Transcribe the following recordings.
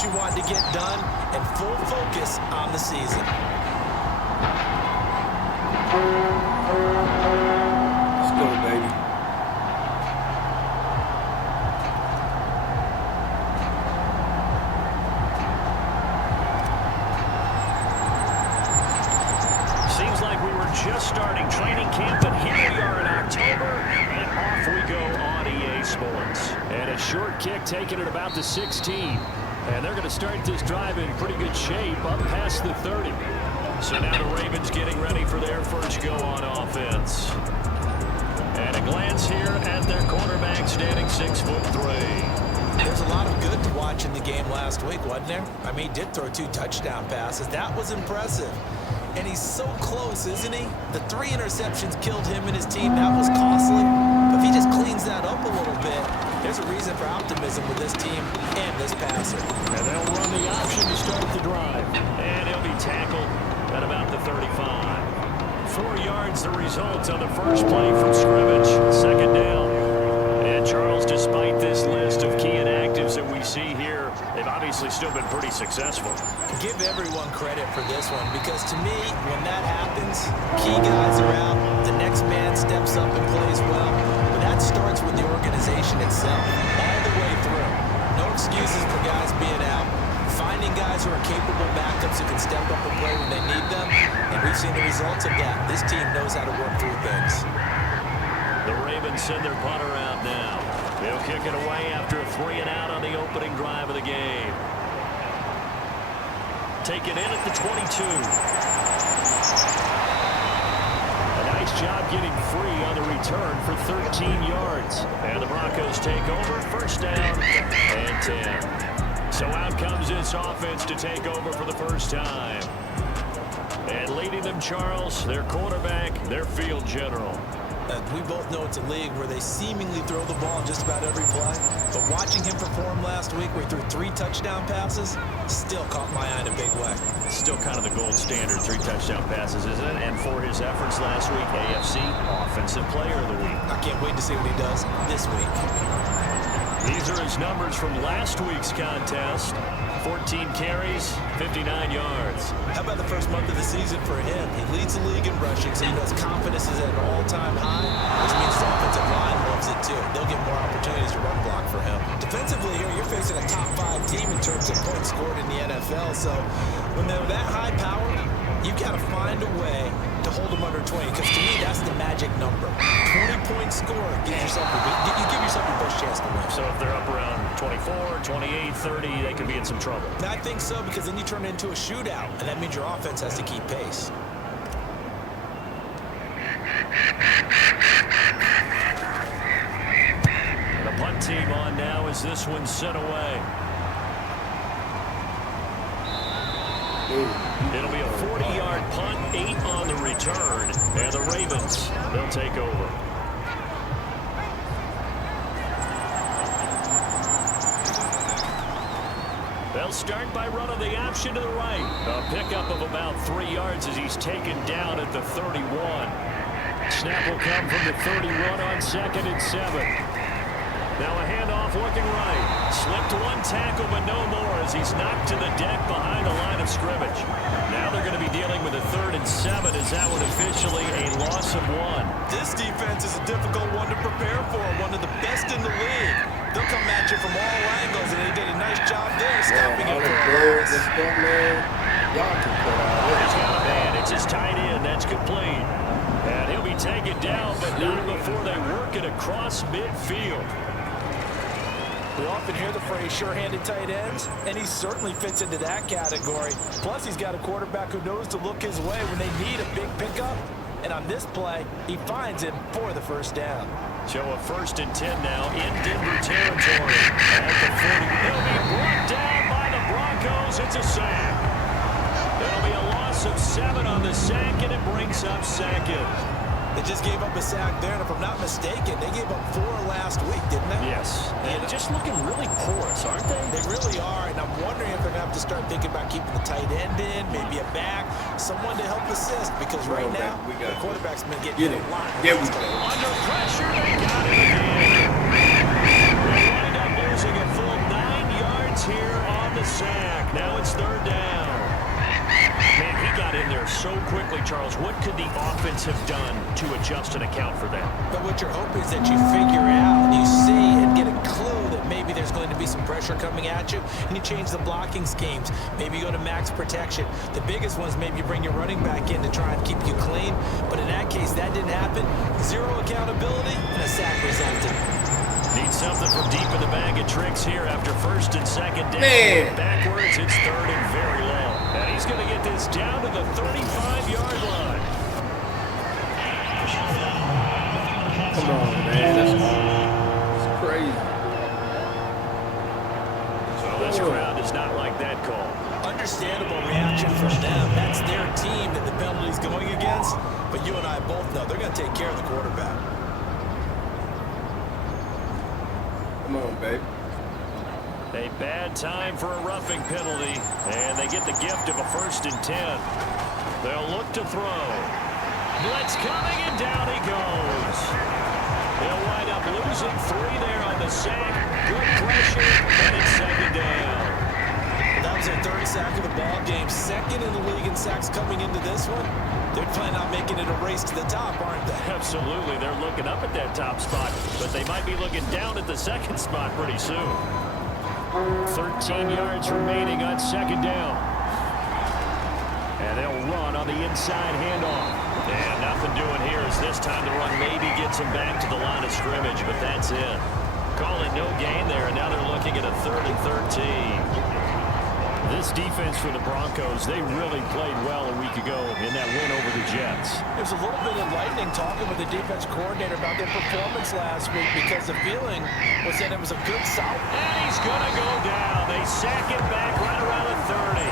what you want to get done and full focus on the season. Let's go, baby. Seems like we were just starting training camp, and here we are in October, and off we go on EA Sports. And a short kick taken at about the 16. And they're going to start this drive in pretty good shape up past the 30. So now the Ravens getting ready for their first go on offense. And a glance here at their quarterback standing 6'3". There's a lot of good to watch in the game last week, wasn't there? I mean, he did throw 2 touchdown passes. That was impressive. And he's so close, isn't he? The 3 interceptions killed him and his team. That was costly. But if he just cleans that up a little bit, there's a reason for optimism with this team and this passer. And they'll run the option to start the drive. And he'll be tackled at about the 35. 4 yards the result on the first play from scrimmage. Second down. And Charles, despite this list of key inactives that we see here, they've obviously still been pretty successful. Give everyone credit for this one, because to me, when that happens, key guys are out, the next man steps up and plays well, but that starts with the organization itself, all the way through. No excuses for guys being out. Finding guys who are capable backups who can step up and play when they need them, and we've seen the results of that. This team knows how to work through things. The Ravens send their punter out now. They'll kick it away after a 3 and out on the opening drive of the game. Take it in at the 22. A nice job getting free on the return for 13 yards. And the Broncos take over, first down and 10. So out comes this offense to take over for the first time. And leading them, Charles, their quarterback, their field general. We both know it's a league where they seemingly throw the ball just about every play. But watching him perform last week where he threw 3 touchdown passes still caught my eye in a big way. Still kind of the gold standard, 3 touchdown passes, isn't it? And for his efforts last week, AFC Offensive Player of the Week. I can't wait to see what he does this week. These are his numbers from last week's contest. 14 carries, 59 yards. How about the first month of the season for him? He leads the league in rushing, so he knows confidence is at an all-time high, which means the offensive line loves it too. They'll get more opportunities to run block for him. Defensively here, you're facing a top 5 team in terms of points scored in the NFL, so when they're that high power, you've got to find a way to hold them under 20, because to me, that's the magic number. 20-point score gives yourself you give yourself your best chance to win. So if they're up around 24, 28, 30, they could be in some trouble. I think so, because then you turn it into a shootout, and that means your offense has to keep pace. And the punt team on now as this one's sent away. It'll be a 40-yard punt, 8 on the return, and the Ravens, they'll take over. They'll start by running the option to the right. A pickup of about 3 yards as he's taken down at the 31. Snap will come from the 31 on 2nd and 7. Now a handoff looking right. Slipped 1 tackle, but no more as he's knocked to the deck behind the line of scrimmage. Now they're going to be dealing with a 3rd and 7 as that one officially a loss of 1. This defense is a difficult one to prepare for, one of the best in the league. They'll come at you from all angles, and they did a nice job there stopping it for a loss. He's got a man. It's his tight end. That's complete. And he'll be taken down, but not before they work it across midfield. We often hear the phrase sure-handed tight ends, and he certainly fits into that category. Plus, he's got a quarterback who knows to look his way when they need a big pickup. And on this play, he finds him for the first down. So a 1st and 10 now in Denver territory. At the 40, he'll be brought down by the Broncos. It's a sack. There'll be a loss of 7 on the sack, and it brings up 2nd. They just gave up a sack there, and if I'm not mistaken, they gave up 4 last week, didn't they? Yes. And just looking really porous, aren't they? They really are, and I'm wondering if they're going to have to start thinking about keeping the tight end in, maybe a back, someone to help assist, because right now, the quarterback's been getting a lot. Under pressure, they got it again. They wind up losing a full 9 yards here on the the sack. Now it's third down. Man, he got in there so quickly, Charles. What could the offense have done to adjust and account for that? But what you're hoping is that you figure out and you see and get a clue that maybe there's going to be some pressure coming at you, and you change the blocking schemes. Maybe you go to max protection. The biggest one is maybe you bring your running back in to try and keep you clean. But in that case, that didn't happen. Zero accountability and a sack resulted. Need something from deep in the bag of tricks here after first and second down. Man. Backwards, it's third and very low. And he's going to get this down to the 35-yard line. Come on, man. That's crazy. So this crowd does not like that call. Understandable reaction from them. That's their team that the penalty's going against. But you and I both know they're going to take care of the quarterback. Come on, babe. A bad time for a roughing penalty, and they get the gift of a 1st and 10. They'll look to throw. Blitz coming, and down he goes. They'll wind up losing 3 there on the sack. Good pressure, and it's second down. That was their 3rd sack of the ball game. 2nd in the league in sacks coming into this one. They're planning on making it a race to the top, aren't they? Absolutely. They're looking up at that top spot, but they might be looking down at the 2nd spot pretty soon. 13 yards remaining on 2nd down. And they'll run on the inside handoff. And nothing doing here as this time the run maybe gets them back to the line of scrimmage, but that's it. Calling no gain there, and now they're looking at a 3rd and 13. This defense for the Broncos, they really played well a week ago in that win over the Jets. It was a little bit enlightening talking with the defense coordinator about their performance last week because the feeling was that it was a good solid. And he's going to go down. They sack him back right around the 30.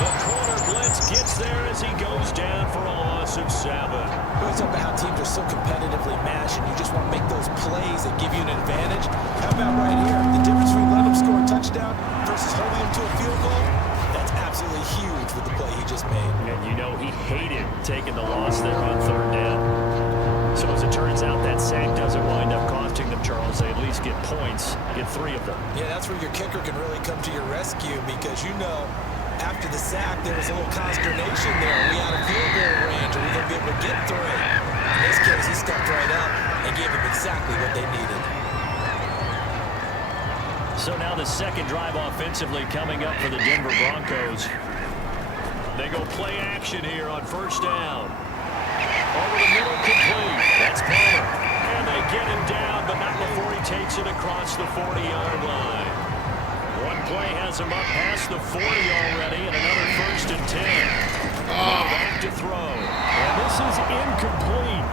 The corner blitz gets there as he goes down for a loss of 7. It's about how teams are so competitively matched and you just want to make those plays that give you an advantage. How about right here? The difference between letting them score a touchdown versus holding them to a field goal? That's absolutely huge with the play he just made. And you know he hated taking the loss there on 3rd down. So as it turns out, that sack doesn't wind up costing them, Charles. They at least get points, get 3 of them. Yeah, that's where your kicker can really come to your rescue because you know after the sack, there was a little consternation there. Are we out of field goal range? Are we going to be able to get 3? In this case, he stepped right up and gave them exactly what they needed. So now the 2nd drive offensively coming up for the Denver Broncos. They go play action here on 1st down. Over the middle, complete. That's Palmer. And they get him down, but not before he takes it across the 40-yard line. One play has him up past the 40 already, and another 1st and 10. Back to throw. And this is incomplete.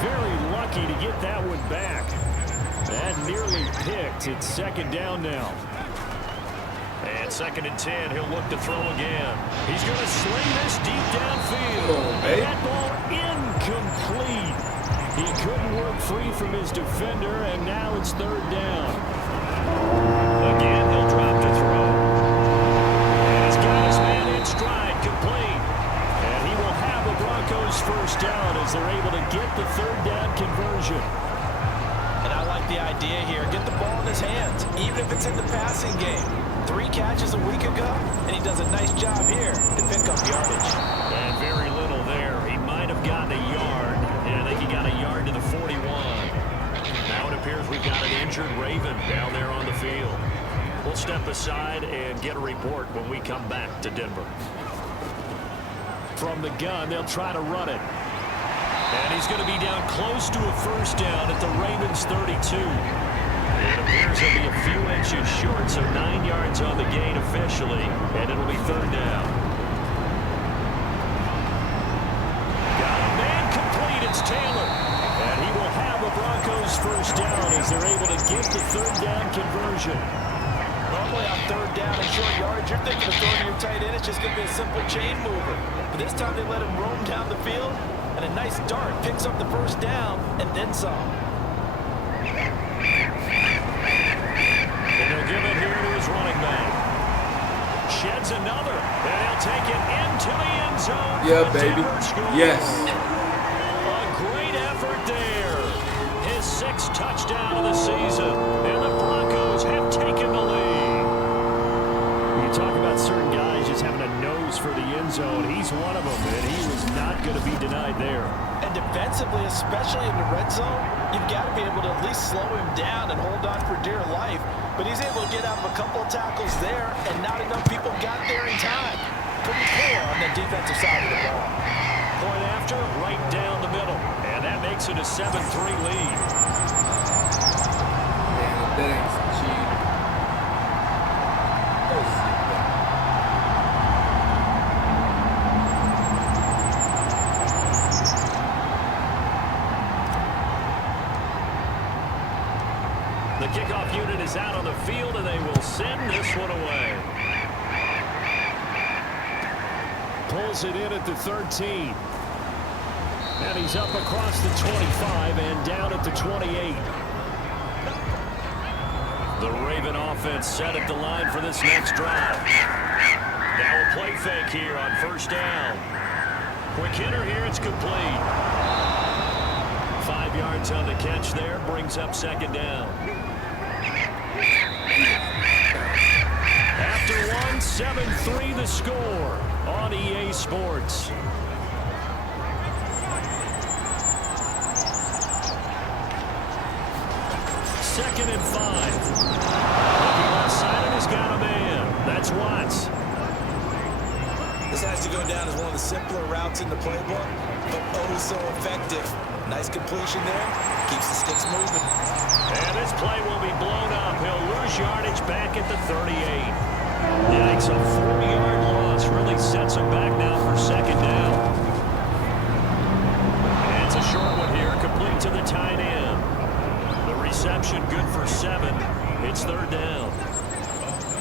Very lucky to get that one back. That nearly picked. It's 2nd down now. And 2nd and 10. He'll look to throw again. He's going to sling this deep downfield. And that ball incomplete. He couldn't work free from his defender, and now it's 3rd down. Again, he'll drop to throw. And he's got his man in stride, complete. And he will have the Broncos 1st down as they're able to get the 3rd down conversion. And I like the idea here. Get the ball in his hands, even if it's in the passing game. 3 catches a week ago, and he does a nice job here to pick up yardage. And very little there. He might have gotten a yard. And I think he got a yard to the 41. Now it appears we've got an injured Raven down there on the field. We'll step aside and get a report when we come back to Denver. From the gun, they'll try to run it. And he's going to be down close to a 1st down at the Ravens 32. It appears he'll be a few inches short, so 9 yards on the gain officially, and it'll be 3rd down. Got a man complete, it's Taylor. And he will have the Broncos 1st down as they're able to get the 3rd down conversion. Normally on 3rd down and short yards, you're thinking of throwing to your tight end. It's just going to be a simple chain mover. But this time they let him roam down the field, and a nice dart picks up the 1st down and then some. And he'll give it here to his running back. Sheds another, and he'll take it into the end zone. Yeah, baby. Yes. A great effort there. His 6th touchdown of the season, and the Broncos have taken the lead. zone. He's one of them, and he was not going to be denied there. And defensively, especially in the red zone, you've got to be able to at least slow him down and hold on for dear life. But he's able to get out of a couple of tackles there, and not enough people got there in time. Pretty poor on the defensive side of the ball. Point after, right down the middle. And that makes it a 7-3 lead. Man, that ain't cheap. The kickoff unit is out on the field, and they will send this one away. Pulls it in at the 13. And he's up across the 25 and down at the 28. The Raven offense set at the line for this next drive. Now a play fake here on first down. Quick hitter here, it's complete. 5 yards on the catch there, brings up second down. After one, 7-3 the score on EA Sports. Second and 5. Looking outside and has got a man. That's Watts. This has to go down as one of the simpler routes in the playbook, but oh so effective. Nice completion there. Keeps the sticks moving. And this play will be blown up. He'll lose yardage back at the 38. Yikes, a 40-yard loss really sets him back now for second down. And it's a short one here, complete to the tight end. The reception good for 7. It's third down.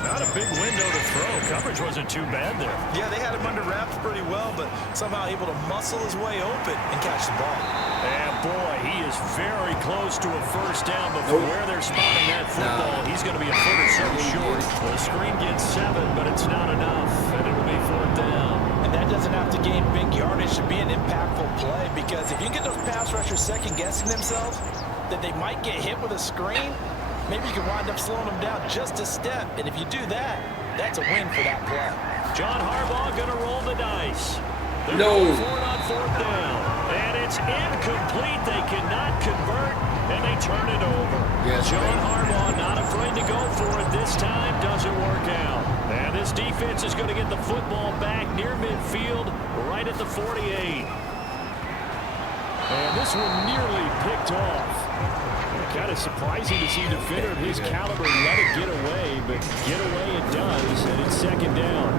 Not a big window to throw. Coverage wasn't too bad there. Yeah, they had him under wraps pretty well, but somehow able to muscle his way open and catch the ball. And boy, he is very close to a first down, but from where they're spotting that football, he's going to be a foot or so short. The screen gets 7, but it's not enough, and it'll be fourth down. And that doesn't have to gain big yardage to be an impactful play, because if you get those pass rushers second-guessing themselves, that they might get hit with a screen, maybe you can wind up slowing them down just a step. And if you do that, that's a win for that play. John Harbaugh going to roll the dice. They're No. going for it on fourth down. And it's incomplete. They cannot convert, and they turn it over. Yes, John man. Harbaugh not afraid to go for it this time. Doesn't work out. And this defense is going to get the football back near midfield, right at the 48. And this one nearly picked off. Kind of surprising to see a defender of his caliber let it get away, but get away it does, and it's second down.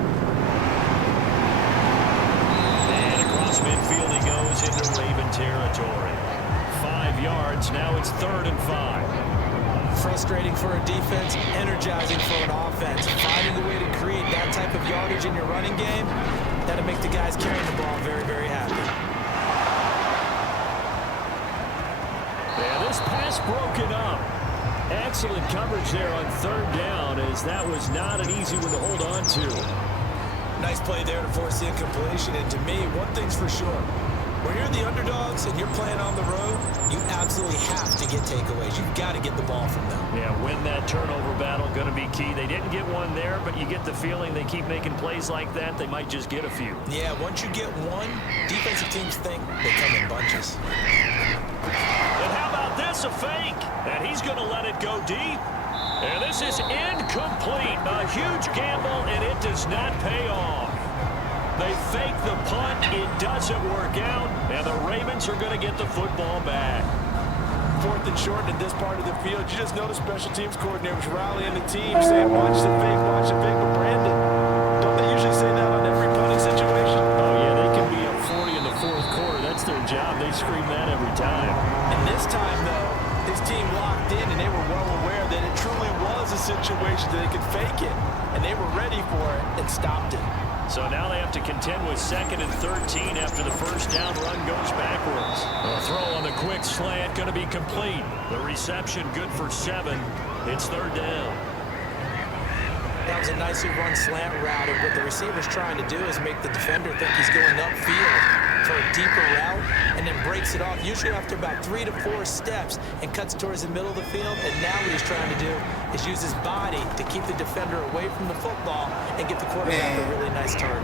And across midfield he goes into Raven territory. 5 yards, now it's third and 5. Frustrating for a defense, energizing for an offense. Finding a way to create that type of yardage in your running game, that'll make the guys carrying the ball very, very happy. Yeah, this pass broken up. Excellent coverage there on third down, as that was not an easy one to hold on to. Nice play there to force the incompletion. And to me, one thing's for sure. When you're the underdogs and you're playing on the road, you absolutely have to get takeaways. You've got to get the ball from them. Yeah, win that turnover battle, going to be key. They didn't get one there, but you get the feeling they keep making plays like that, they might just get a few. Yeah, once you get one, defensive teams think they come in bunches. And how about this, a fake? And he's going to let it go deep. And this is incomplete. A huge gamble, and it does not pay off. They fake the punt. It doesn't work out, and the Ravens are going to get the football back. Fourth and short in this part of the field. You just notice special teams coordinators rallying the team, saying, watch the fake, watch the fake. But Brandon, don't they usually say that on every punting situation? Oh, yeah, they can be up 40 in the fourth quarter. That's their job. They scream that every time. And this time, though, his team locked in, and they were well aware that it truly was a situation that they could fake it, and they were ready for it and stopped it. So now they have to contend with second and 13 after the first down run goes backwards. The throw on the quick slant going to be complete. The reception good for 7. It's third down. That was a nicely run slant route, and what the receiver's trying to do is make the defender think he's going upfield for a deeper route, and then breaks it off, usually after about 3 to 4 steps, and cuts towards the middle of the field. And now what he's trying to do is use his body to keep the defender away from the football and get the quarterback a really nice target.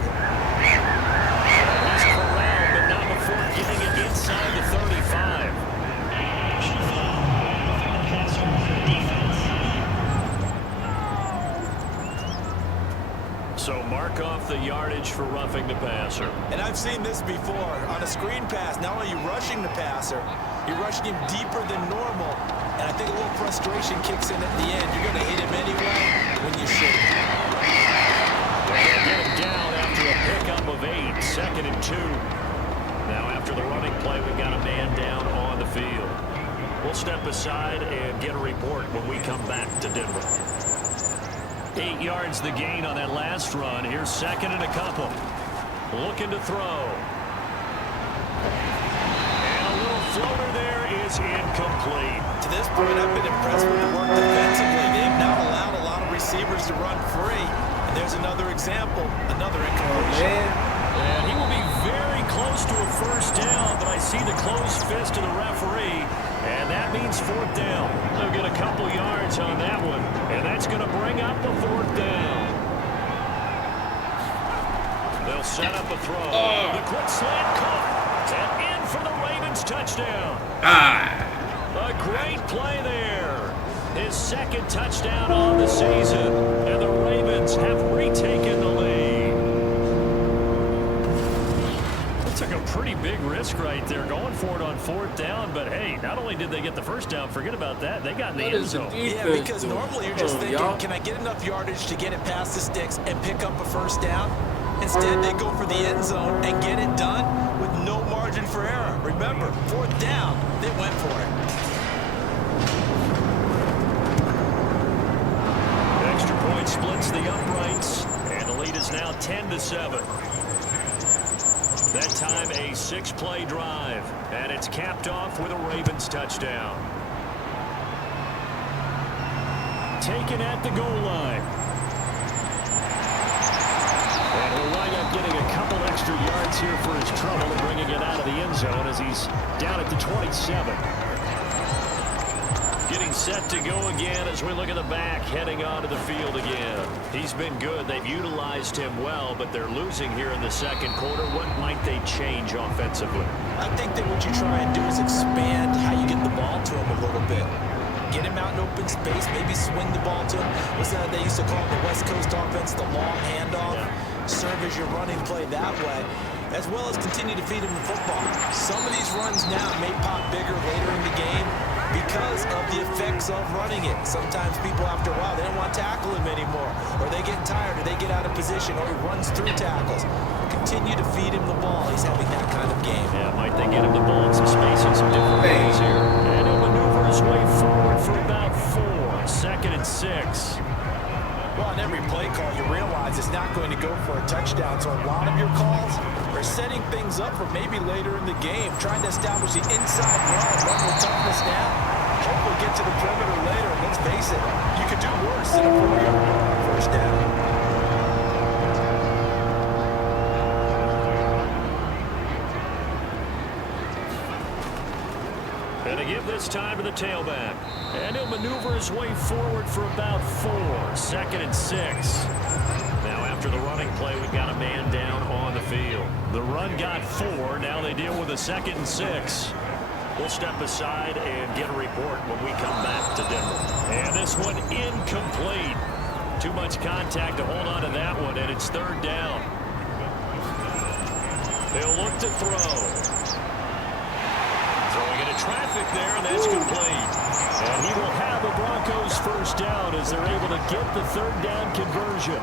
for roughing the passer. And I've seen this before. On a screen pass, not only are you rushing the passer, you're rushing him deeper than normal. And I think a little frustration kicks in at the end. You're going to hit him anyway when you shouldn't. Get him down after a pickup of 8, 2nd and 2. Now after the running play, we've got a man down on the field. We'll step aside and get a report when we come back to Denver. 8 yards the gain on that last run. Here's 2nd and a couple. Looking to throw. And a little floater there is incomplete. To this point, I've been impressed with the work defensively. They've not allowed a lot of receivers to run free. And there's another example, another incompletion. And he will be very close to a first down, but I see the closed fist of the referee, and that means 4th down. They'll get a couple yards on that one, and that's going to bring up the 4th down. They'll set up a throw. The quick slant caught, and in for the Ravens touchdown. A great play there. His 2nd touchdown on the season, and the Ravens have retaken the lead. Took a pretty big risk right there going for it on 4th down, but hey, not only did they get the first down, forget about that, they got in the end zone. Yeah, because normally you're just thinking, can I get enough yardage to get it past the sticks and pick up a first down? Instead, they go for the end zone and get it done with no margin for error. Remember, 4th down, they went for it. Extra point splits the uprights, and the lead is now 10-7. That time a 6-play drive, and it's capped off with a Ravens touchdown. Taken at the goal line. And he'll wind up getting a couple extra yards here for his trouble and bringing it out of the end zone as he's down at the 27. Getting set to go again as we look at the back, heading onto the field again. He's been good. They've utilized him well, but they're losing here in the 2nd quarter. What might they change offensively? I think that what you try and do is expand how you get the ball to him a little bit. Get him out in open space, maybe swing the ball to him. What's that they used to call the West Coast offense, the long handoff? Yeah. Serve as your running play that way, as well as continue to feed him the football. Some of these runs now may pop bigger later in the game because of the effects of running it. Sometimes people, after a while, they don't want to tackle him anymore, or they get tired, or they get out of position, or he runs through tackles. Continue to feed him the ball. He's having that kind of game. Yeah, might they get him the ball in some space in some different ways here. And he'll maneuver his way forward for about 4. 2nd and 6. Well, on every play call, you realize it's not going to go for a touchdown, so a lot of your calls are setting things up for maybe later in the game, trying to establish the inside run with toughness now. Hopefully get to the perimeter later, and let's face it, you could do worse than a 4-yard first down. And to give this time to the tailback. And he'll maneuver his way forward for about 4. 2nd and 6. Now after the running play, we've got a man down on the field. The run got 4. Now they deal with a 2nd and 6. We'll step aside and get a report when we come back to Denver. And this one incomplete. Too much contact to hold on to that one, and it's 3rd down. They'll look to throw. Throwing into traffic there, and that's complete. And he will have the Broncos first down as they're able to get the 3rd down conversion.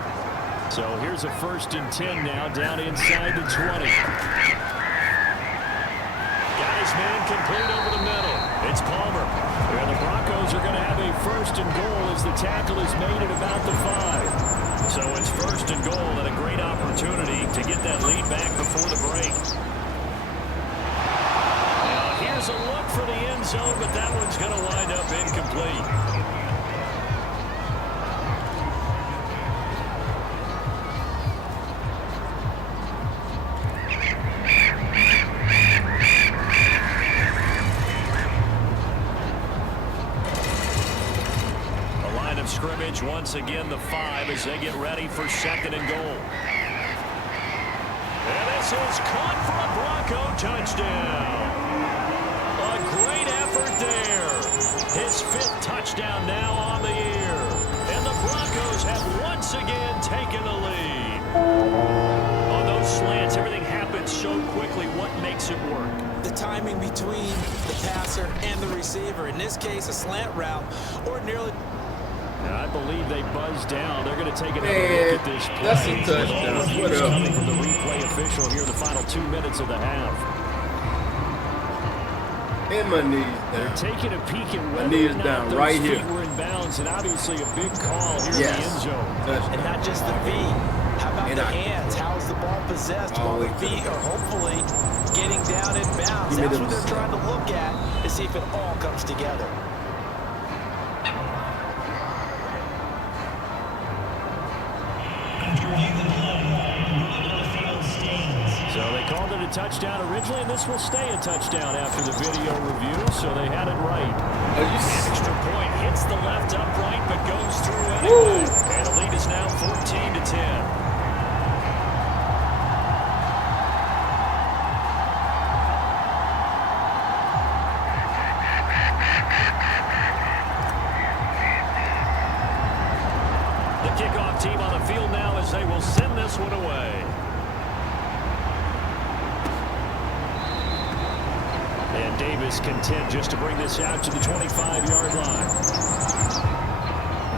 So here's a 1st and 10 now, down inside the 20. Guys, man, complete over the middle. It's Palmer. And the Broncos are going to have a 1st and goal as the tackle is made at about the 5. So it's 1st and goal and a great opportunity to get that lead back before the break. Here's a look for the end zone, but that one's going to wind up incomplete. The line of scrimmage, once again, the 5 as they get ready for 2nd and goal. And this is caught for a Bronco touchdown. Great effort there. His 5th touchdown now on the year. And the Broncos have once again taken the lead. On gets it work. The timing between the passer and the receiver. In this case, a slant route ordinarily. I believe they buzzed down. They're going to take another look at this play. That's a touchdown. What up? Coming from the replay official here in the final 2 minutes of the half. And my knees down. They're taking a peek at my knees down right here. We're in bounds, and obviously a big call here in the end zone. Touchdown. And not just the feet. How about the hands? How's the ball possessed? While the feet are hopefully getting down in bounds. That's what they're trying to look at to see if it all comes together. So they called it a touchdown originally, and this will stay a touchdown after the video review, so they had it right. Extra point hits the left upright, but goes through anyway. And the lead is now 14-10. Kickoff team on the field now as they will send this one away. And Davis content just to bring this out to the 25-yard line.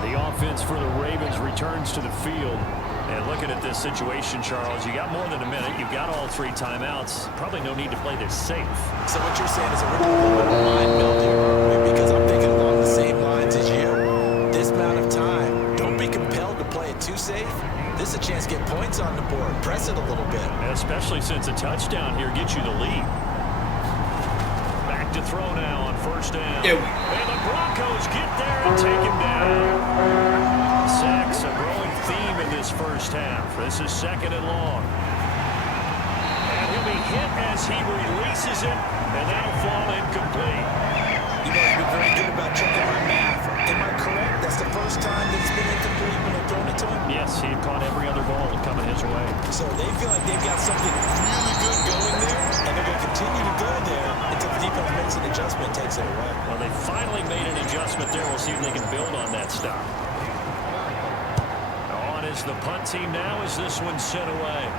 The offense for the Ravens returns to the field. And looking at this situation, Charles, you got more than a minute. You've got all 3 timeouts. Probably no need to play this safe. So what you're saying is a little bit of mind meld here, because I'm thinking along the same lines as you. This amount of time, don't be compelled to play it too safe. This is a chance to get points on the board. Press it a little bit. Especially since a touchdown here gets you the lead. Back to throw now on first down. And the Broncos get there and take him down. Sacks, a growing theme in this first half. This is 2nd and long. And he'll be hit as he releases it, and that'll fall incomplete. You guys have been very good about checking my math. Am I correct? That's the first time that it's been incomplete when they've thrown it to him? Yes, he had caught every other ball coming his way. So they feel like they've got something really good going there, and they're going to continue to go there until the defense makes an adjustment and takes it away. Well, they finally made an adjustment there. We'll see if they can build on that stop. On is the punt team now as this one's sent away.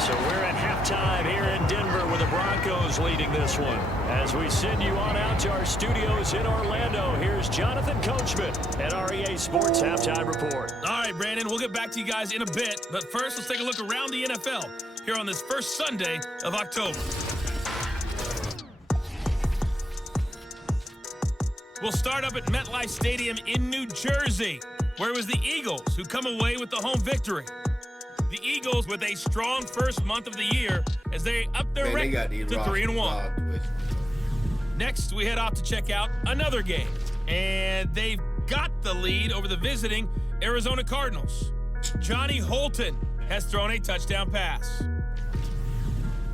So we're at halftime here in Denver with the Broncos leading this one. As we send you on out to our studios in Orlando, here's Jonathan Coachman at REA Sports Halftime Report. All right, Brandon, we'll get back to you guys in a bit. But first, let's take a look around the NFL here on this first Sunday of October. We'll start up at MetLife Stadium in New Jersey, where it was the Eagles who come away with the home victory. The Eagles with a strong first month of the year as they up their record to 3-1. Next, we head off to check out another game, and they've got the lead over the visiting Arizona Cardinals. Johnny Holton has thrown a touchdown pass.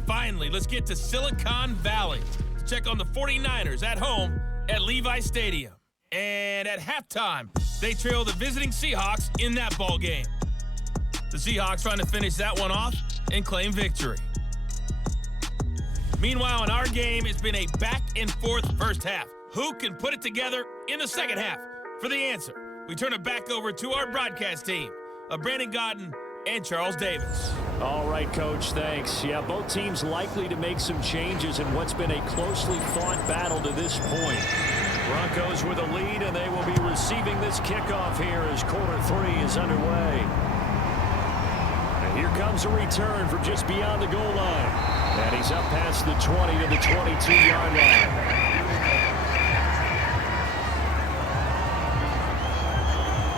Finally, let's get to Silicon Valley to check on the 49ers at home at Levi Stadium. And at halftime, they trail the visiting Seahawks in that ball game. The Seahawks trying to finish that one off and claim victory. Meanwhile, in our game, it's been a back-and-forth first half. Who can put it together in the second half? For the answer, we turn it back over to our broadcast team of Brandon Godden and Charles Davis. All right, Coach, thanks. Yeah, both teams likely to make some changes in what's been a closely fought battle to this point. Broncos with a lead, and they will be receiving this kickoff here as quarter 3 is underway. And here comes a return from just beyond the goal line. And he's up past the 20 to the 22-yard line.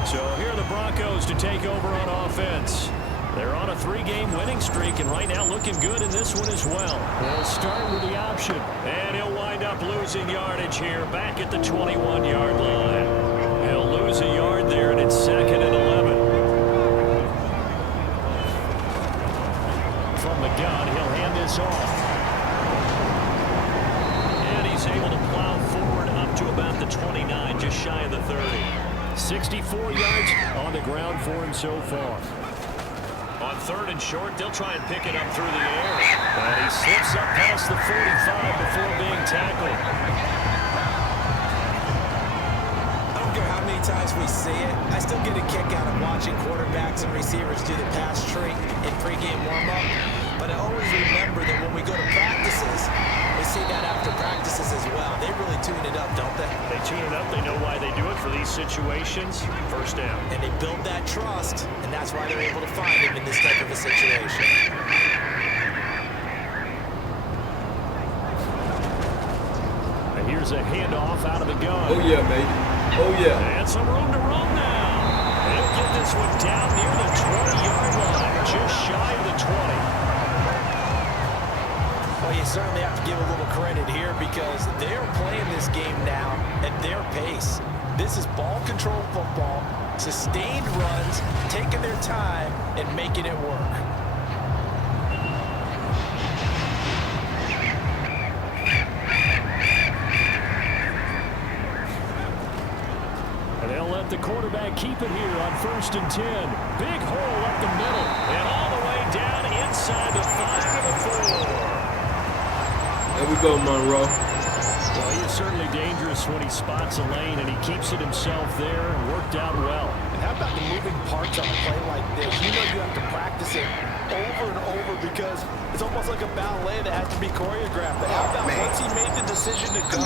So here are the Broncos to take over on offense. They're on a 3-game winning streak, and right now looking good in this one as well. They'll start with the option, and he'll wind up losing yardage here back at the 21-yard line. He'll lose a yard there, and it's 2nd and 11. From the gun, he'll hand this off. And he's able to plow forward up to about the 29, just shy of the 30. 64 yards on the ground for him so far. On 3rd and short, they'll try and pick it up through the air. And he slips up past the 45 before being tackled. I don't care how many times we see it, I still get a kick out of watching quarterbacks and receivers do the pass tree in pregame warm-up. But I always remember that when we go to practices, we see that after practices as well. They really tune it up, don't they? They tune it up. They know why they do it for these situations. First down. And they build that trust, and that's why they're able to find him in this type of a situation. And here's a handoff out of the gun. Oh, yeah, baby. Oh, yeah. And some room to roam now. They'll get this one down near the 20-yard line, just shy of the 20. Well, you certainly have to give a little credit here because they're playing this game now at their pace. This is ball control football, sustained runs, taking their time and making it work. And they'll let the quarterback keep it here on 1st and 10. Big hole up the middle and all the way down inside the 5 to the 4. There we go, Monroe. Well, he is certainly dangerous when he spots a lane, and he keeps it himself there and worked out well. And how about the moving parts on a play like this? You know you have to practice it over and over because it's almost like a ballet that has to be choreographed. But how about once he made the decision to go,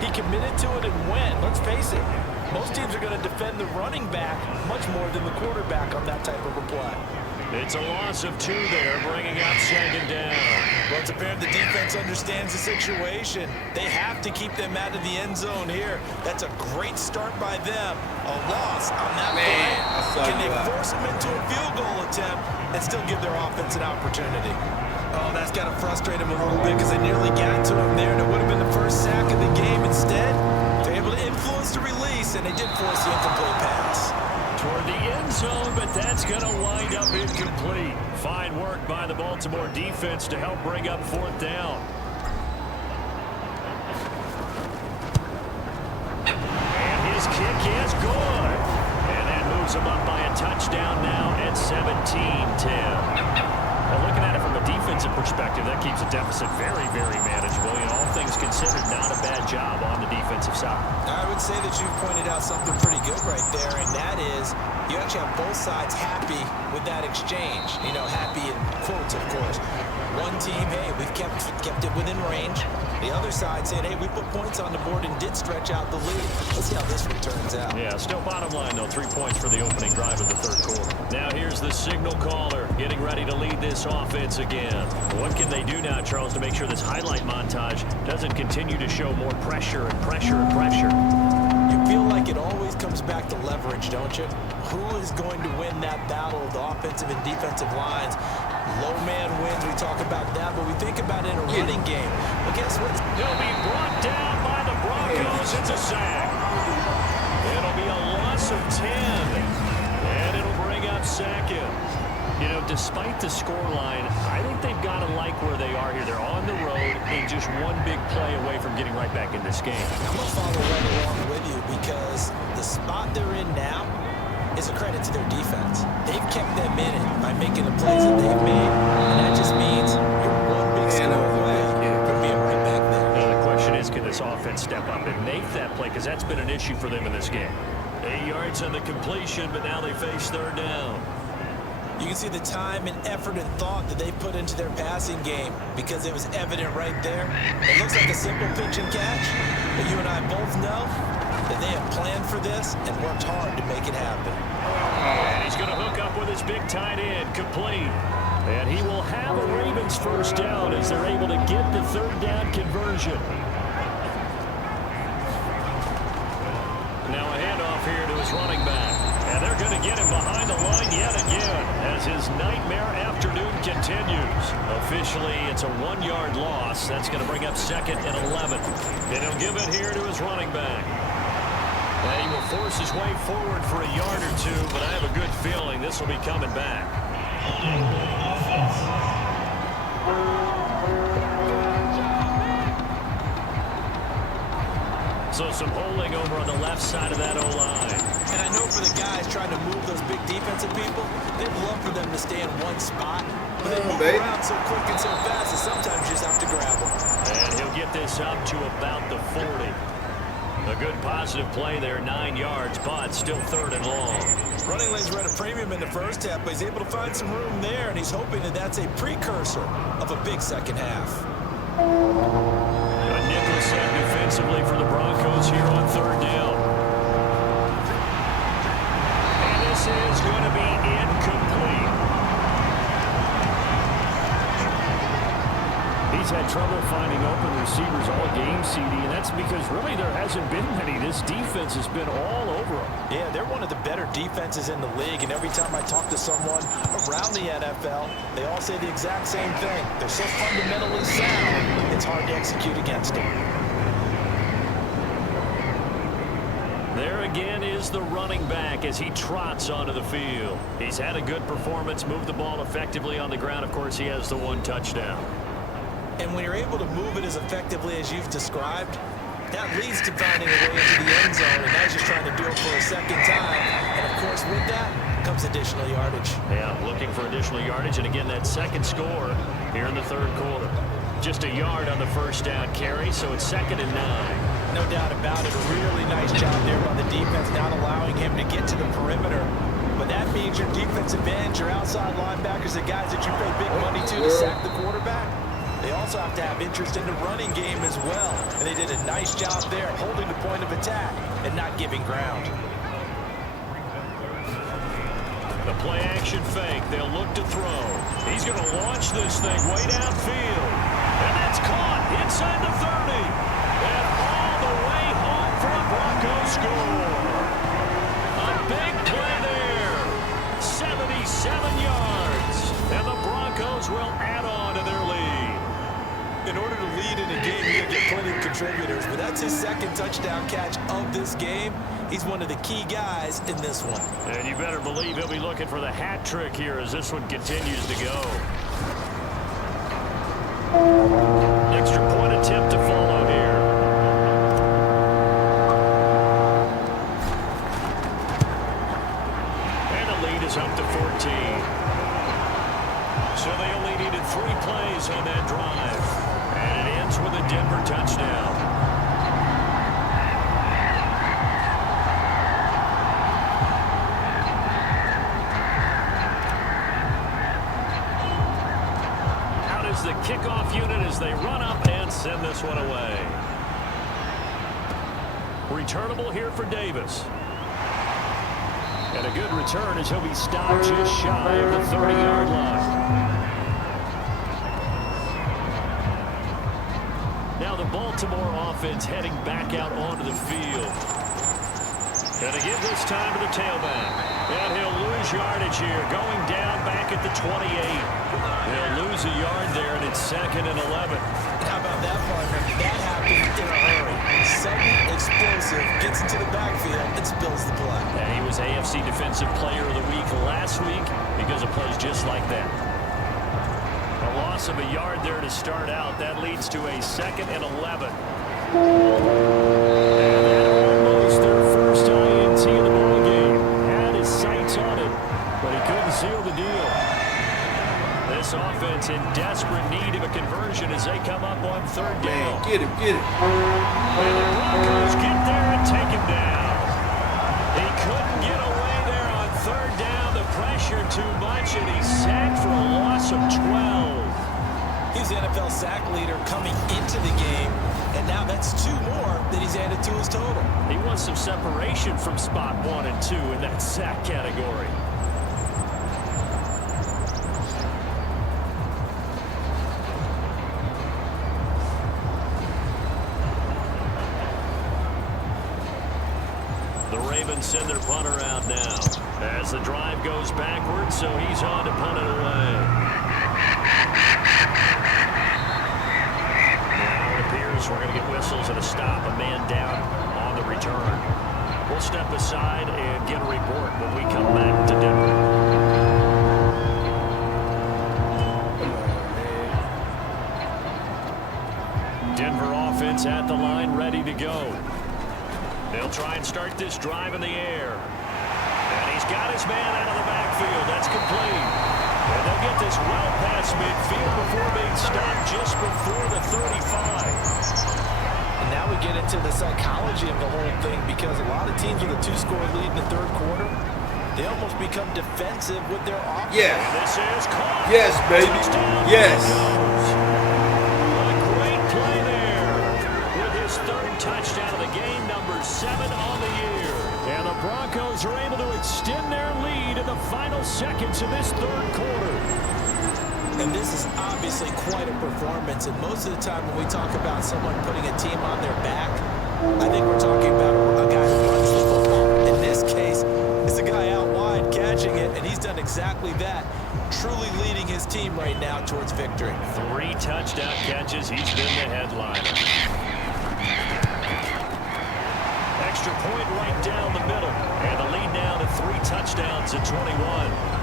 he committed to it and went. Let's face it, most teams are going to defend the running back much more than the quarterback on that type of a play. It's a loss of 2 there, bringing up 2nd down. Well, it's apparent the defense understands the situation. They have to keep them out of the end zone here. That's a great start by them. A loss on that play. Can they force them into a field goal attempt and still give their offense an opportunity? Oh, that's got to frustrate them a little bit because they nearly got to him there, and it would have been the first sack of the game. Instead, they're able to influence the release, and they did force the incomplete pass. Toward the end zone, but that's going to wind up incomplete. Fine work by the Baltimore defense to help bring up 4th down. And his kick is good. And that moves him up by a touchdown now at 17-10. Well, looking at it from a defensive perspective, that keeps the deficit very, very manageable. You know, all things considered, not a bad job on the defensive side. I would say that you pointed out something pretty good right there, and that is you actually have both sides happy with that exchange. You know, happy in quotes, of course. One team, hey, we've kept it within range. The other side saying, hey, we put points on the board and did stretch out the lead. Let's see how this one turns out. Yeah, still bottom line, though. 3 points for the opening drive of the 3rd quarter. Now here's the signal caller getting ready to lead this offense again. What can they do now, Charles, to make sure this highlight montage doesn't continue to show more pressure and pressure and pressure? You feel like it always comes back to leverage, don't you? Who is going to win that battle of the offensive and defensive lines? Low man wins, we talk about that, but we think about it in a running game. Well, guess what? He'll be brought down by the Broncos. It's a sack. It'll be a loss of 10, and it'll bring up 2nd. You know, despite the scoreline, I think they've got to like where they are here. They're on the road and just one big play away from getting right back in this game. I'm going to follow right along with you because the spot they're in now is a credit to their defense. They've kept them in it by making the plays that they've made, and that just means you're one big score away from being right back there. Now the question is, can this offense step up and make that play? Because that's been an issue for them in this game. 8 yards on the completion, but now they face 3rd down. You can see the time and effort and thought that they put into their passing game because it was evident right there. It looks like a simple pitch and catch, but you and I both know that they have planned for this and worked hard to make it happen. And he's going to hook up with his big tight end, complete. And he will have a Ravens 1st down as they're able to get the 3rd down conversion. Now a handoff here to his running back. And they're going to get him behind the line yet again as his nightmare afternoon continues. Officially, it's a 1-yard loss. That's going to bring up 2nd and 11. And he'll give it here to his running back. And he will force his way forward for a yard or 2, but I have a good feeling this will be coming back. So some holding over on the left side of that O-line. And I know for the guys trying to move those big defensive people, they'd love for them to stay in one spot. But they move around so quick and so fast that sometimes you just have to grab them. And he'll get this up to about the 40. A good positive play there, 9 yards, but still 3rd and long. Running lanes were at a premium in the first half, but he's able to find some room there, and he's hoping that that's a precursor of a big second half. A nickel set defensively for the Broncos here on 3rd down. And this is going to be incomplete. He's had trouble finding open receivers all game, CD, and that's because really there hasn't been many. This defense has been all over them. Yeah, they're one of the better defenses in the league, and every time I talk to someone around the NFL, they all say the exact same thing. They're so fundamentally sound, it's hard to execute against them. There again is the running back as he trots onto the field. He's had a good performance, moved the ball effectively on the ground. Of course, he has the 1 touchdown. And when you're able to move it as effectively as you've described, that leads to finding a way into the end zone, and now he's just trying to do it for a second time. And, of course, with that comes additional yardage. Yeah, looking for additional yardage, and again, that second score here in the 3rd quarter. Just a yard on the 1st down carry, so it's 2nd and 9. No doubt about it. A really nice job there by the defense, not allowing him to get to the perimeter. But that means your defensive ends, your outside linebackers, the guys that you pay big money to sack the quarterback, they also have to have interest in the running game as well. And they did a nice job there holding the point of attack and not giving ground. The play action fake. They'll look to throw. He's going to launch this thing way downfield. And that's caught inside the 30. And all the way home for a Broncos score. A big play there. 77 yards. And the Broncos will add on to their lead. In order to lead in a game, you get plenty of contributors, but that's his 2nd touchdown catch of this game. He's one of the key guys in this one. And you better believe he'll be looking for the hat trick here as this one continues to go. Extra point attempt to follow here. And the lead is up to 14. So they only needed 3 plays on that drive. And it ends with a Denver touchdown. Out is the kickoff unit as they run up and send this one away. Returnable here for Davis. And a good return as he'll be stopped just shy of the 30-yard line. Now the Baltimore offense heading back out onto the field. Going to give this time to the tailback. And he'll lose yardage here, going down back at the 28. He'll lose a yard there, and it's 2nd and 11. How about that, partner? That happened in a hurry. Sudden, explosive, gets into the backfield, and spills the play. And he was AFC Defensive Player of the Week last week because of plays just like that. A loss of a yard there to start out. That leads to a 2nd and 11. And that almost their first INT in the ball game. Had his sights on it, but he couldn't seal the deal. This offense in desperate need of a conversion as they come up on 3rd down. Get him, get him. And the Broncos get there and take him down. He couldn't get away there on 3rd down. The pressure too much, and he's sacked for a loss of 12. He's the NFL sack leader coming into the game, and now that's 2 more that he's added to his total. He wants some separation from spot 1 and 2 in that sack category. The Ravens send their punter out now as the drive goes backwards, so he's on to punt it away. Now it appears we're going to get whistles and a stop, a man down on the return. We'll step aside and get a report when we come back to Denver. Denver offense at the line, ready to go. They'll try and start this drive in the air. And he's got his man out of the backfield. That's complete. And they'll get this well past midfield before being stopped just before the 35. And now we get into the psychology of the whole thing, because a lot of teams with a 2-score lead in the third quarter, they almost become defensive with their offense. Yes. This is caught. Yes, baby. Touchdown. Yes. A great play there with his third touchdown of the game, number 7 on the year. And the Broncos are able to extend their lead in the final seconds of this third quarter. And this is obviously quite a performance. And most of the time when we talk about someone putting a team on their back, I think we're talking about a guy who runs the football. In this case, it's a guy out wide catching it, and he's done exactly that, truly leading his team right now towards victory. 3 touchdown catches. He's been the headliner. Extra point right down the middle. And the lead now to 3 touchdowns at 21.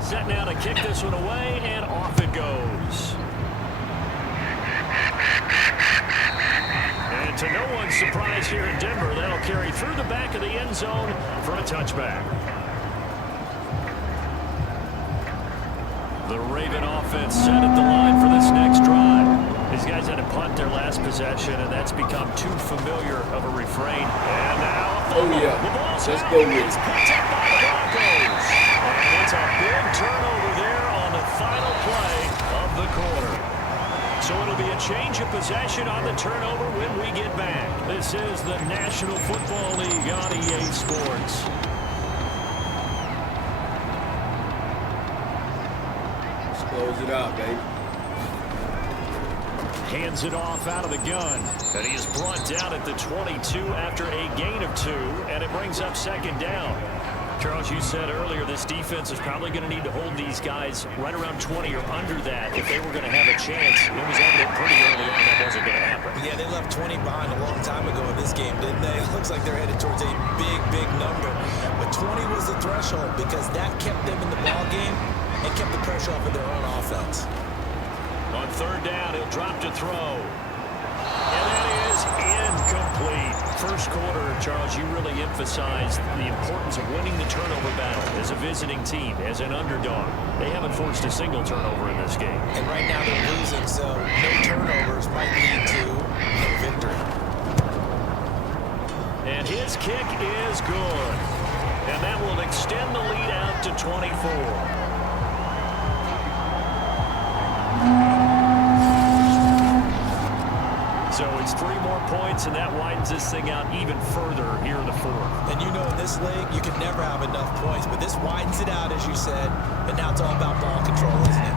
Set now to kick this one away, and off it goes. And to no one's surprise here in Denver, that'll carry through the back of the end zone for a touchback. The Raven offense set at the line for this next drive. These guys had to punt their last possession, and that's become too familiar of a refrain. And now, Oh, yeah. the ball's Let's out. go with it. It's picked up by the Broncos. And it's a big turnover there on the final play of the quarter. So it'll be a change of possession on the turnover when we get back. This is the National Football League on EA Sports. Let's close it out, baby. Hands it off out of the gun. And he is brought down at the 22 after a gain of 2, and it brings up second down. Charles, you said earlier this defense is probably going to need to hold these guys right around 20 or under that if they were going to have a chance. It was evident pretty early on that wasn't going to happen. Yeah, they left 20 behind a long time ago in this game, didn't they? It looks like they're headed towards a big, big number. But 20 was the threshold because that kept them in the ball game and kept the pressure off of their own offense. On third down, he'll drop to throw. And that is incomplete. First quarter, Charles, you really emphasized the importance of winning the turnover battle as a visiting team, as an underdog. They haven't forced a single turnover in this game. And right now they're losing, so no turnovers might lead to no victory. And his kick is good. And that will extend the lead out to 24. So it's 3 more points, and that widens this thing out even further here in the fourth. And you know in this league, you can never have enough points, but this widens it out, as you said, and now it's all about ball control, isn't it?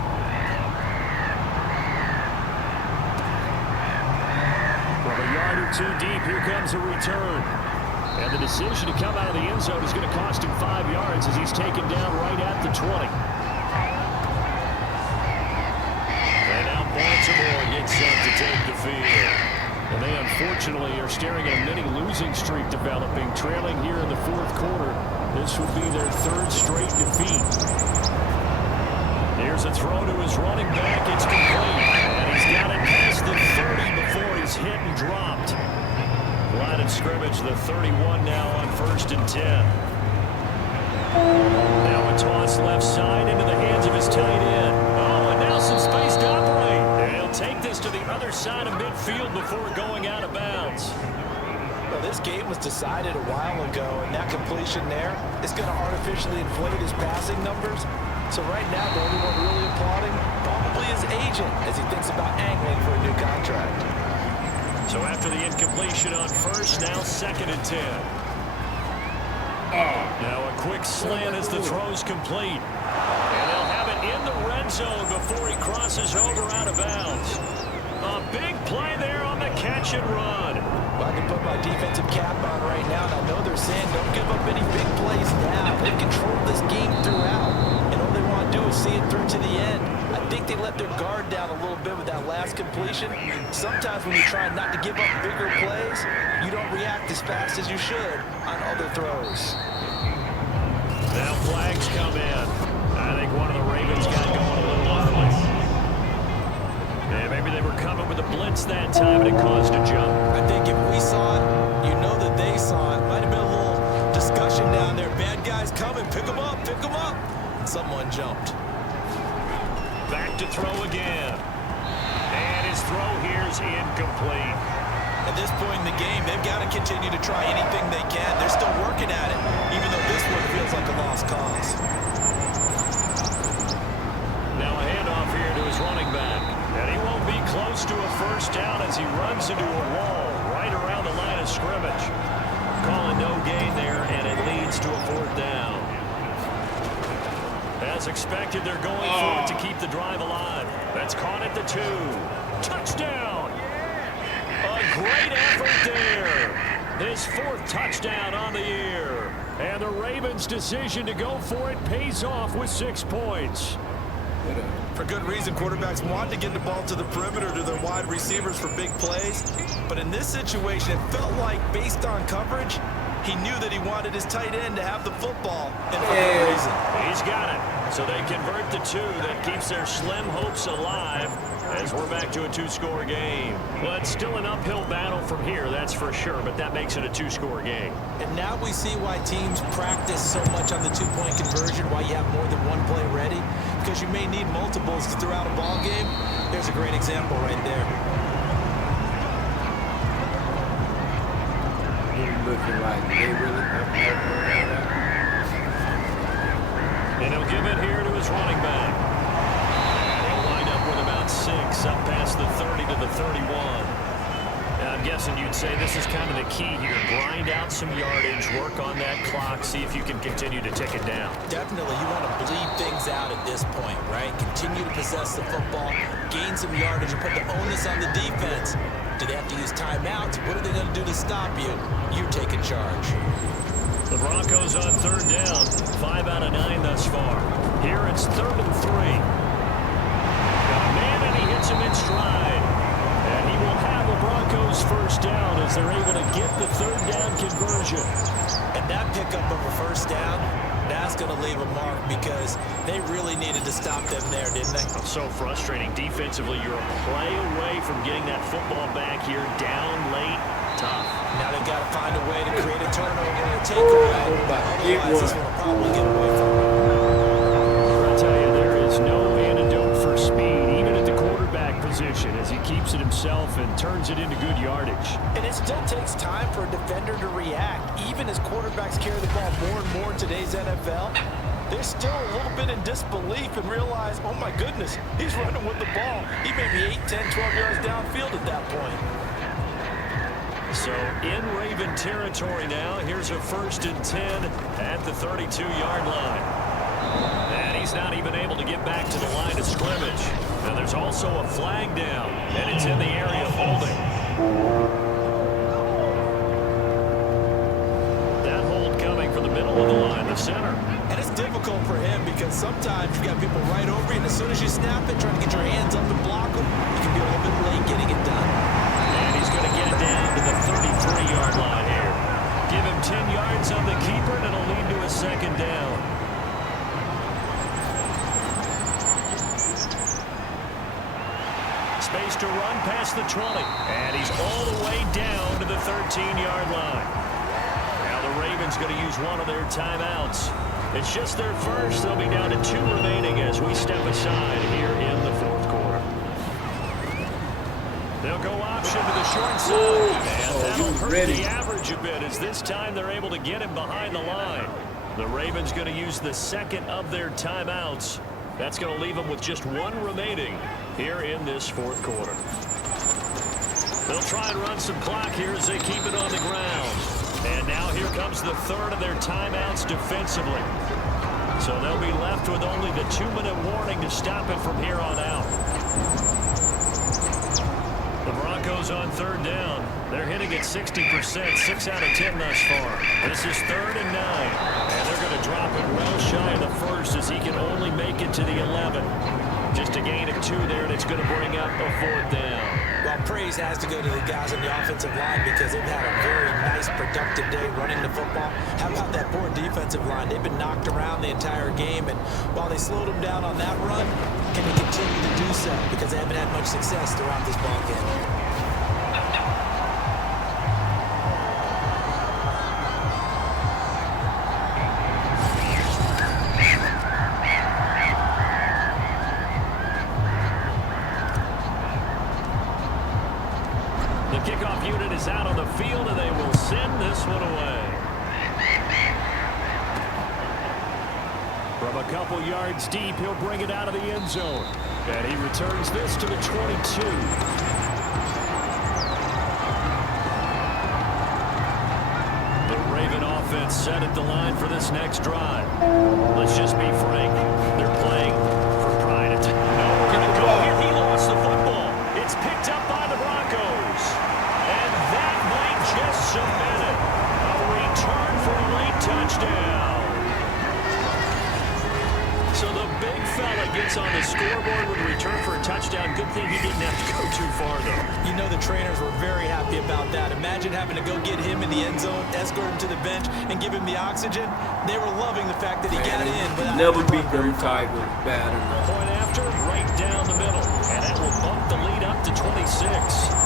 From a yard or 2 deep, here comes a return. And the decision to come out of the end zone is going to cost him 5 yards as he's taken down right at the 20. And now Baltimore gets set to take the field. And they unfortunately are staring at a mini losing streak developing, trailing here in the fourth quarter. This will be their 3rd straight defeat. Here's a throw to his running back. It's complete. And he's got it past the 30 before he's hit and dropped. Line of scrimmage, the 31 now on 1st and 10. Now a toss left side into the hands of his tight end. Oh, and now some space to operate. And he'll take this to the other side of midfield before going out of bounds. Well, this game was decided a while ago, and that completion there is going to artificially inflate his passing numbers. So right now, the only one really applauding probably his agent as he thinks about angling for a new contract. So after the incompletion on 1st, now 2nd and 10. Now a quick slant as the throw's complete. And they'll have it in the red zone before he crosses over out of bounds. A big play there on the catch and run. Well, I can put my defensive cap on right now, and I know they're saying don't give up any big plays now. They've controlled this game throughout, and all they want to do is see it through to the end. I think they let their guard down a little bit with that last completion. Sometimes when you try not to give up bigger plays, you don't react as fast as you should on other throws. Now flags come in. I think one of the Ravens got going a little early. And maybe they were coming with a blitz that time, and it caused a jump. I think if we saw it, you know that they saw it. Might have been a little someone jumped. Back to throw again. And his throw here is incomplete. At this point in the game, they've got to continue to try anything they can. They're still working at it, even though this one feels like a lost cause. Now a handoff here to his running back. And he won't be close to a first down as he runs into a wall right around the line of scrimmage. Calling no gain there, and it leads to a fourth down. As expected, they're going for it to keep the drive alive. That's caught at the 2. Touchdown! A great effort there. His 4th touchdown on the year. And the Ravens' decision to go for it pays off with 6 points. For good reason, quarterbacks want to get the ball to the perimeter to their wide receivers for big plays. But in this situation, it felt like, based on coverage, he knew that he wanted his tight end to have the football. And for good reason. He's got it. So they convert the 2. That keeps their slim hopes alive as we're back to a 2-score game. Well, it's still an uphill battle from here, that's for sure, but that makes it a 2-score game. And now we see why teams practice so much on the 2-point conversion, why you have more than one play ready, because you may need multiples throughout a ball game. There's a great example right there. Looking like they really and he'll give it here to his running back. And he'll wind up with about 6 up past the 30 to the 31. And I'm guessing you'd say this is kind of the key here. Grind out some yardage, work on that clock, see if you can continue to tick it down. Definitely, you want to bleed things out at this point, right? Continue to possess the football, gain some yardage, and put the onus on the defense. Do they have to use timeouts? What are they going to do to stop you? You're taking charge. The Broncos on 3rd down. 5 out of 9 thus far. Here it's 3rd and 3. Got a man, and he hits him in stride. And he will have the Broncos first down as they're able to get the 3rd down conversion. And that pickup of a first down, that's going to leave a mark because they really needed to stop them there, didn't they? So frustrating. Defensively, you're a play away from getting that football back here. Down late, tough. Now they've got to find a way to create a turnover or a takeaway. Otherwise, this one will probably get away from them. I'll tell you, there is no antidote for speed, even at the quarterback position, as he keeps it himself and turns it into good yardage. And it still takes time for a defender to react. Even as quarterbacks carry the ball more and more in today's NFL, they're still a little bit in disbelief and realize, oh my goodness, he's running with the ball. He may be 8, 10, 12 yards downfield at that point. So in Raven territory now, here's a 1st and 10 at the 32-yard line. And he's not even able to get back to the line of scrimmage. Now there's also a flag down, and it's in the area of holding. That hold coming from the middle of the line, the center. And it's difficult for him because sometimes you got people right over you, and as soon as you snap it, trying to get your hands up and block them, you can be a little bit late getting it done. And he's going to get it down to the 33-yard line here. Give him 10 yards on the keeper, and it'll lead to a 2nd down. Space to run past the 20. And he's all the way down to the 13-yard line. Now the Ravens going to use one of their timeouts. It's just their first. They'll be down to 2 remaining as we step aside here in the 4th quarter. They'll go option to the short side. And that'll hurt the average a bit as this time they're able to get him behind the line. The Ravens going to use the 2nd of their timeouts. That's going to leave them with just 1 remaining here in this 4th quarter. They'll try and run some clock here as they keep it on the ground. And now here comes the 3rd of their timeouts defensively. So they'll be left with only the 2-minute warning to stop it from here on out. The Broncos on 3rd down. They're hitting at 60%, 6 out of 10 thus far. This is 3rd and 9. And they're going to drop it well shy of the 1st as he can only make it to the 11. Just a gain of 2 there, and it's going to bring up a 4th down. Well, praise has to go to the guys on the offensive line because they've had a very nice, productive day running the football. How about that poor defensive line? They've been knocked around the entire game, and while they slowed them down on that run, can they continue to do so? Because they haven't had much success throughout this ball game. The kickoff unit is out on the field, and they will send this one away. From a couple yards deep, he'll bring it out of the end zone. And he returns this to the 22. Offense set at the line for this next drive. Let's just be frank. They're playing for pride. No, we're going to go here. He lost the football. It's picked up by the Broncos. And that might just cement it. A return for a late touchdown. So the big fella gets on the scoreboard with a return for a touchdown. Good thing he didn't have to go too far, though. You know the trainers were very happy about that. Imagine having to go get him in the end zone, escort him to the bench, and give him the oxygen. They were loving the fact that he got in. Never beat them Tigers bad enough. Point after, right down the middle. And that will bump the lead up to 26.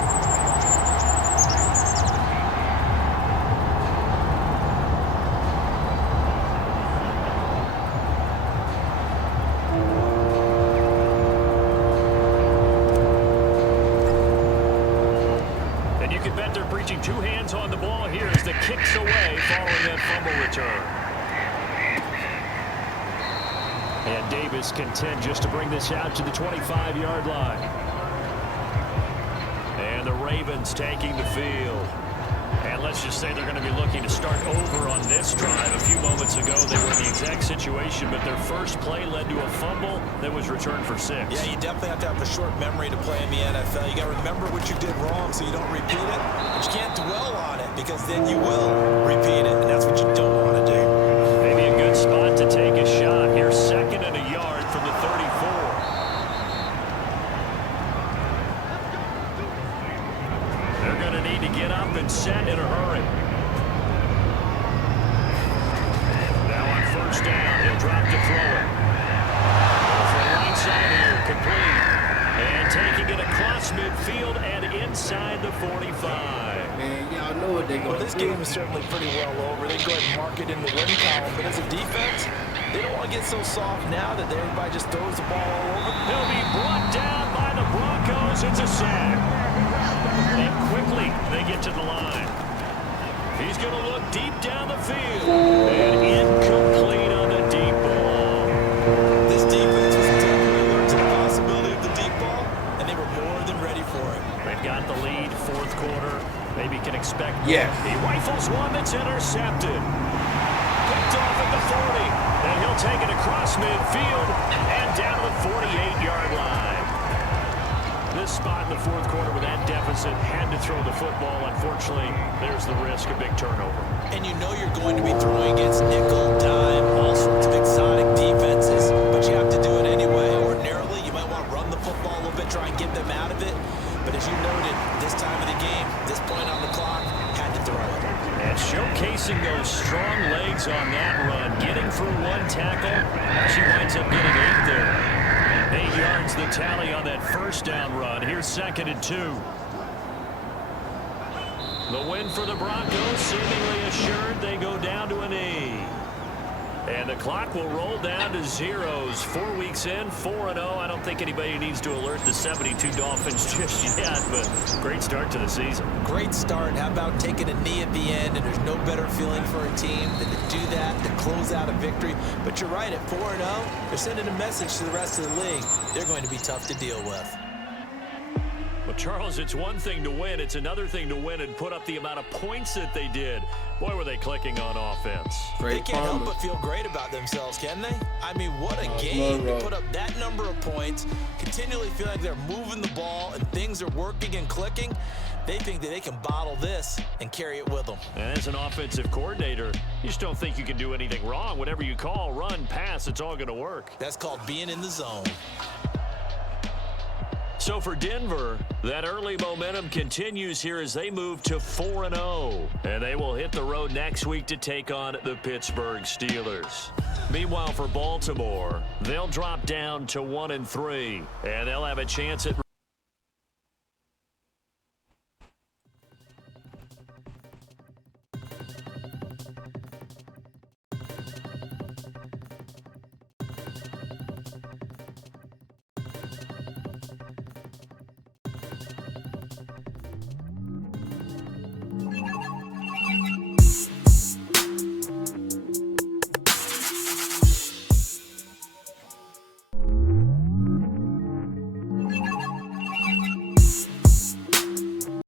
Two hands on the ball here as the kick's away following that fumble return. And Davis content just to bring this out to the 25-yard line. And the Ravens taking the field. And let's just say they're going to be looking to start over on this drive. A few moments ago, they were in the exact situation, but their first play led to a fumble that was returned for 6. Yeah, you definitely have to have a short memory to play in the NFL. You got to remember what you did wrong so you don't repeat it. But you can't dwell on it because then you will repeat it, and that's what you don't want to do. Maybe a good spot to take a shot. Here's 2nd and a yard from the 34. They're going to need to get up and set in a hurry. Now on first down, he'll drop to throw it. Over the right side here, complete. And taking it across midfield and inside the 45. Man, y'all know what they're going to do. Well, this game is certainly pretty well over. They go ahead and mark it in the win column. But as a defense, they don't want to get so soft now that everybody just throws the ball all over. He'll be brought down by the Broncos. It's a sack. And quickly, they get to the line. He's going to look deep down the field. And incomplete on the deep ball. This defense was definitely alert to the possibility of the deep ball, and they were more than ready for it. They've got the lead, 4th quarter. Maybe can expect. Yes. He rifles one that's intercepted. Picked off at the 40. And he'll take it across midfield and down to the 48-yard line. This spot in the 4th quarter with that deficit had to throw the football. Unfortunately, there's the risk of big turnover. And you know you're going to be throwing against nickel, dime, all sorts of exotic defenses, but you have to do it anyway. Ordinarily, you might want to run the football a little bit, try and get them out of it. But as you noted, this time of the game, this point on the clock, had to throw it. And showcasing those strong legs on that run, getting through one tackle, she winds up getting 8 there. 8 yards the tally on that first down run. Here's 2nd and 2. The win for the Broncos, seemingly assured. They go down to a knee. And the clock will roll down to zeros. 4 weeks in, 4-0. I don't think anybody needs to alert the 72 Dolphins just yet, but great start to the season. Great start. How about taking a knee at the end? And there's no better feeling for a team than to do that, to close out a victory. But you're right, at 4-0, they're sending a message to the rest of the league. They're going to be tough to deal with. Well, Charles, it's one thing to win. It's another thing to win and put up the amount of points that they did. Boy, were they clicking on offense. They can't help but feel great about themselves, can they? I mean, what a game to put up that number of points, continually feel like they're moving the ball and things are working and clicking. They think that they can bottle this and carry it with them. And as an offensive coordinator, you just don't think you can do anything wrong. Whatever you call, run, pass, it's all going to work. That's called being in the zone. So for Denver, that early momentum continues here as they move to 4-0. And they will hit the road next week to take on the Pittsburgh Steelers. Meanwhile, for Baltimore, they'll drop down to 1-3. And they'll have a chance at